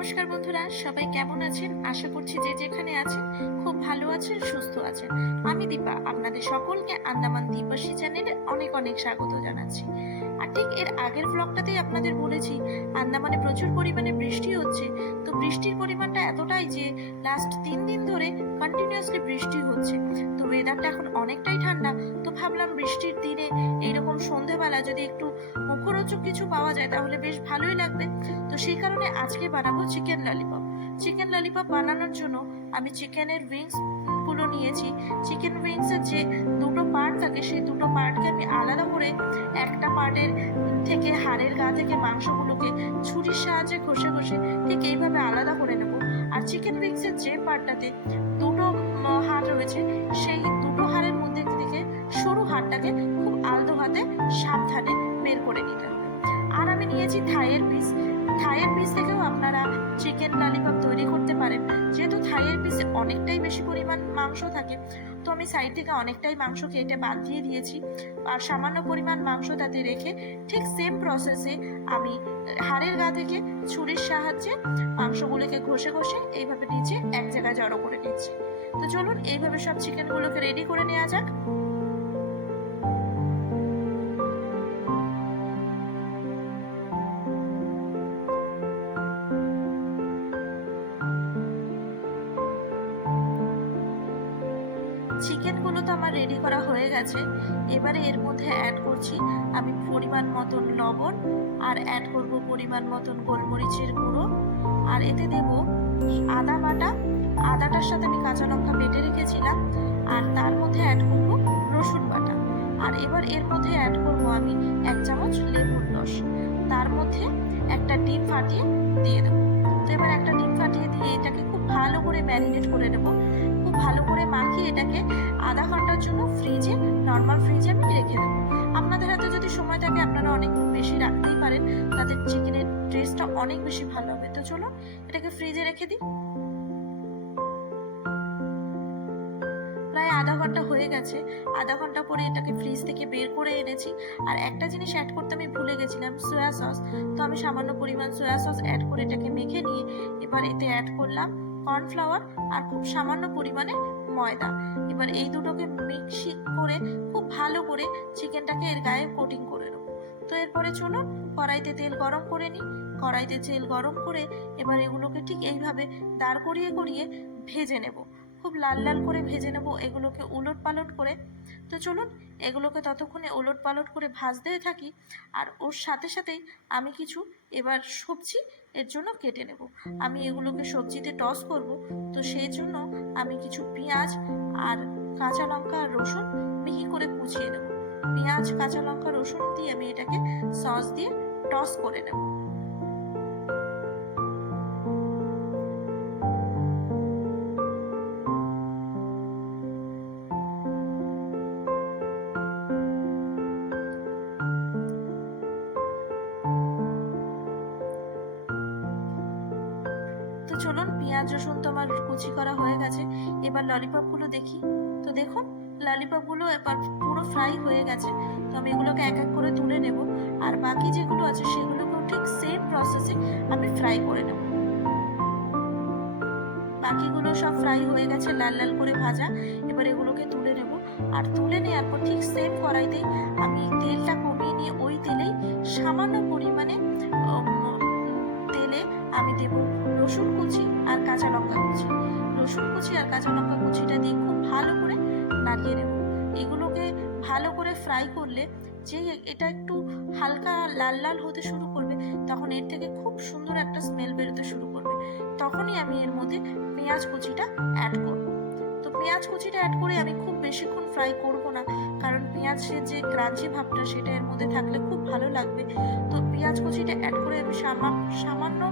নমস্কার বন্ধুরা, সবাই কেমন আছেন? আশা করছি যে যেখানে আছেন, খুব ভালো আছেন, সুস্থ আছেন। আমি দীপা, আপনাদের সকলকে আন্দামান দ্বীপাসী চ্যানেলে অনেক অনেক স্বাগত জানাচ্ছি। আর ঠিক এর আগের ব্লগটাতেই আপনাদের বলেছি, আন্দামানে প্রচুর পরিমাণে বৃষ্টি হচ্ছে। তো বৃষ্টির পরিমাণটা এতটাই যে লাস্ট তিন দিন ধরে কন্টিনিউয়াসলি বৃষ্টি হচ্ছে। তো ওয়েদারটা এখন অনেকটাই ঠান্ডা। তো ভাবলাম বৃষ্টির দিনে এইরকম যদি একটু মুখরোচক কিছু পাওয়া যায়, তাহলে বেশ ভালোই লাগবে। তো সেই কারণে আজকে বানাবো চিকেন ললিপপ চিকেন ললিপপ বানানোর জন্য আমি চিকেনের উইংসগুলো নিয়েছি। চিকেন উইংসের যে দুটো পার্ট থাকে, সেই দুটো পার্টকে আমি আলাদা করে একটা পার্টের থেকে হাড়ের গা থেকে মাংসগুলোকে ছুরির সাহায্যে ঘষে ঘষে ঠিক এইভাবে আলাদা করে নেব। আর চিকেন উইংসের যে পার্টটাতে দুটো হাড় রয়েছে, সেই দুটো হাড়ের মধ্যে থেকে সরু হাড়টাকে খুব আলতো হাতে সাবধানে বের করে নিতে হবে। আর আমি নিয়েছি থাইয়ের পিস। থাইয়ের পিস থেকেও আপনারা চিকেন ললিপপ তৈরি করতে পারেন। যেহেতু থাইয়ের পিসে অনেকটাই বেশি পরিমাণ মাংস থাকে, তো আমি সাইড থেকে অনেকটাই মাংস কেটে বাদ দিয়ে দিয়েছি। আর সামান্য পরিমাণ মাংস তাতে রেখে ঠিক সেম প্রসেসে আমি হাড়ের গা থেকে ছুরির সাহায্যে মাংসগুলোকে ঘষে ঘষে এইভাবে নিচে এক জায়গায় জড়ো করে নিচ্ছি। তো চলুন, এইভাবে সব চিকেনগুলোকে রেডি করে নেওয়া যাক। চিকেনগুলো তো আমার রেডি করা হয়ে গেছে। এবারে এর মধ্যে অ্যাড করছি আমি পরিমাণ মতন লবণ আর অ্যাড করব পরিমাণ মতন গোলমরিচের গুঁড়ো। আর এতে দেব আদা বাটা আদাটার সাথে আমি কাঁচা লঙ্কা বেটে রেখেছিলাম, আর তার মধ্যে অ্যাড করব রসুন বাটা। আর এবার এর মধ্যে অ্যাড করব আমি এক চামচ লেবুর রস। তার মধ্যে একটা ডিম ফাটিয়ে দিয়ে দেবো। তো এবার একটা ডিম ফাটিয়ে দিয়ে এটাকে খুব ভালো করে ম্যারিনেট করে নেব। খুব ভালো করে মাখিয়ে এটাকে আধা ঘণ্টার জন্য ফ্রিজে নর্মাল ফ্রিজে আমি রেখে দেবো। আপনাদের হাতে যদি সময় থাকে, আপনারা অনেক বেশি রাখতেই পারেন। তাদের চিকেনের টেস্টটা অনেক বেশি ভালো হবে। তো চলো এটাকে ফ্রিজে রেখে দিই। আধা ঘণ্টা হয়ে গেছে, আধা ঘণ্টা পরে এটাকে ফ্রিজ থেকে বের করে এনেছি। আর একটা জিনিস অ্যাড করতে আমি ভুলে গেছিলাম সোয়া সস তো আমি সামান্য পরিমাণ সোয়া সস অ্যাড করে এটাকে মেখে নিয়ে এবার এতে অ্যাড করলাম কর্নফ্লাওয়ার আর খুব সামান্য পরিমাণে ময়দা। এবার এই দুটোকে মিক্সি করে, খুব ভালো করে চিকেনটাকে এর গায়ে কোটিং করে নেব। তো এরপরে চলুন কড়াইতে তেল গরম করে নিই। কড়াইতে তেল গরম করে এবার এগুলোকে ঠিক এইভাবে দাঁড় করিয়ে করিয়ে ভেজে নেব। খুব লাল লাল করে ভেজে নেব, এগুলোকে উলট পালট করে। তো চলুন, এগুলোকে ততক্ষণে ওলট পালট করে ভাজতে থাকি। আর ওর সাথে সাথেই আমি কিছু এবার সবজি এর জন্য কেটে নেব। আমি এগুলোকে সবজিতে টস করব। তো সেই জন্য আমি কিছু পেঁয়াজ আর কাঁচা লঙ্কা আর রসুন মিহি করে কুচিয়ে নেব। পেঁয়াজ, কাঁচা লঙ্কা, রসুন দিয়ে আমি এটাকে সস দিয়ে টস করে নেব। পেঁয়াজ রসুন তো আমার কুচি করা হয়ে গেছে। এবার ললিপপগুলো দেখি। তো দেখুন, ললিপপগুলো এবার পুরো ফ্রাই হয়ে গেছে। তো আমি এগুলোকে এক এক করে তুলে নেব। আর বাকি যেগুলো আছে, সেগুলোকেও ঠিক সেম প্রসেসে আমি ফ্রাই করে নেব। বাকিগুলো সব ফ্রাই হয়ে গেছে, লাল লাল করে ভাজা। এবার এগুলোকে তুলে নেব। আর তুলে নেওয়ার পর ঠিক সেম কড়াইতেই আমি তেলটা কমিয়ে নিয়ে ওই তেলেই সামান্য পরিমাণে ভালো করে ফ্রাই করলে যে এটা একটু হালকা লাল লাল হতে শুরু করবে, তখন এর থেকে খুব সুন্দর একটা স্মেল বেরোতে শুরু করবে। তখনই আমি এর মধ্যে পেঁয়াজ কুচিটা অ্যাড করব। তো পেঁয়াজ কুচিটা অ্যাড করে আমি খুব বেশিক্ষণ ফ্রাই করব না, কারণ পেঁয়াজের যে ক্রাঞ্চি ভাবটা সেটা এর মধ্যে থাকলে খুব ভালো লাগবে। তো পেঁয়াজ কুচিটা অ্যাড করে আমি সামা- সামান্য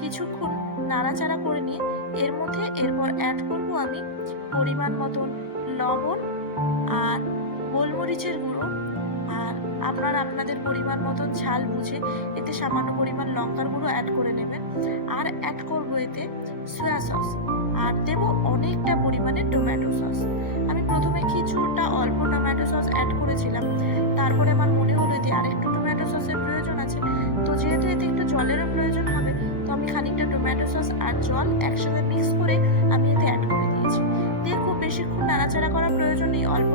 কিছুক্ষণ নাড়াচাড়া করে নিয়ে এর মধ্যে এরপর অ্যাড করব আমি পরিমাণ মতন লবণ আর গোলমরিচের গুঁড়ো। আর আপনারা আপনাদের পরিমাণ মতন ঝাল বুঝে এতে সামান্য পরিমাণ লঙ্কার গুঁড়ো অ্যাড করে নেবেন। আর অ্যাড করব এতে সয়া সস আর দেব অনেকটা পরিমাণে টমেটো সস আমি প্রথমে কিছুটা অল্প টমেটো সস অ্যাড করেছিলাম। তারপরে আমার মনে হলো এতে আরেকটু টমেটো সসের প্রয়োজন আছে। তো যেহেতু এতে একটু জলেরও প্রয়োজন হবে, তো তো আমি খানিকটা টমেটো সস আর জল একসাথে মিক্স করে আমি এতে অ্যাড করে দিয়েছি। দিয়ে খুব বেশিক্ষণ নাড়াচাড়া করার প্রয়োজন নেই, অল্প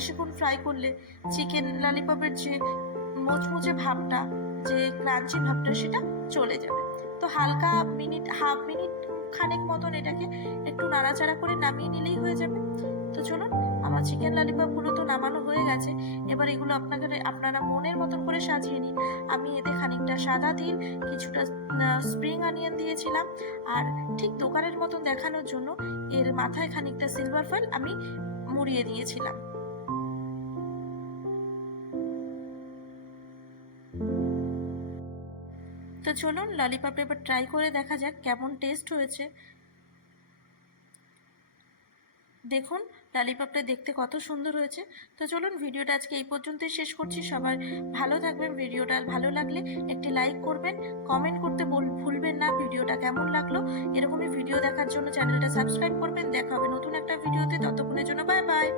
বেশিক্ষণ ফ্রাই করলে চিকেন লালিপপের যে মোচমুচে ভাবটা, যে ক্রাঞ্চি ভাবটা, সেটা চলে যাবে। তো হালকা মিনিট হাফ মিনিট খানেক মতন এটাকে একটু নাড়াচাড়া করে নামিয়ে নিলেই হয়ে যাবে। তো চলুন, আমার চিকেন ললিপপগুলো তো নামানো হয়ে গেছে। এবার এগুলো আপনাকে, আপনারা মনের মতন করে সাজিয়ে নিন। আমি এতে খানিকটা সাদা তিল, কিছুটা স্প্রিং অনিয়ন দিয়েছিলাম। আর ঠিক দোকানের মতন দেখানোর জন্য এর মাথায় খানিকটা সিলভার ফয়েল আমি মুড়িয়ে দিয়েছিলাম। তো চলুন ললিপপটা এবার ট্রাই করে দেখা যাক কেমন টেস্ট হয়েছে। দেখুন ললিপপটা দেখতে কত সুন্দর হয়েছে। তো চলুন ভিডিওটা আজকে এই পর্যন্তই শেষ করছি। সবার ভালো থাকবেন, ভিডিওটা ভালো লাগলে একটি লাইক করবেন কমেন্ট করতে ভুলবেন না ভিডিওটা কেমন লাগল। এরকমই ভিডিও দেখার জন্য চ্যানেলটা সাবস্ক্রাইব করবেন। দেখা হবে নতুন একটা ভিডিওতে ততক্ষণের জন্য বাই বাই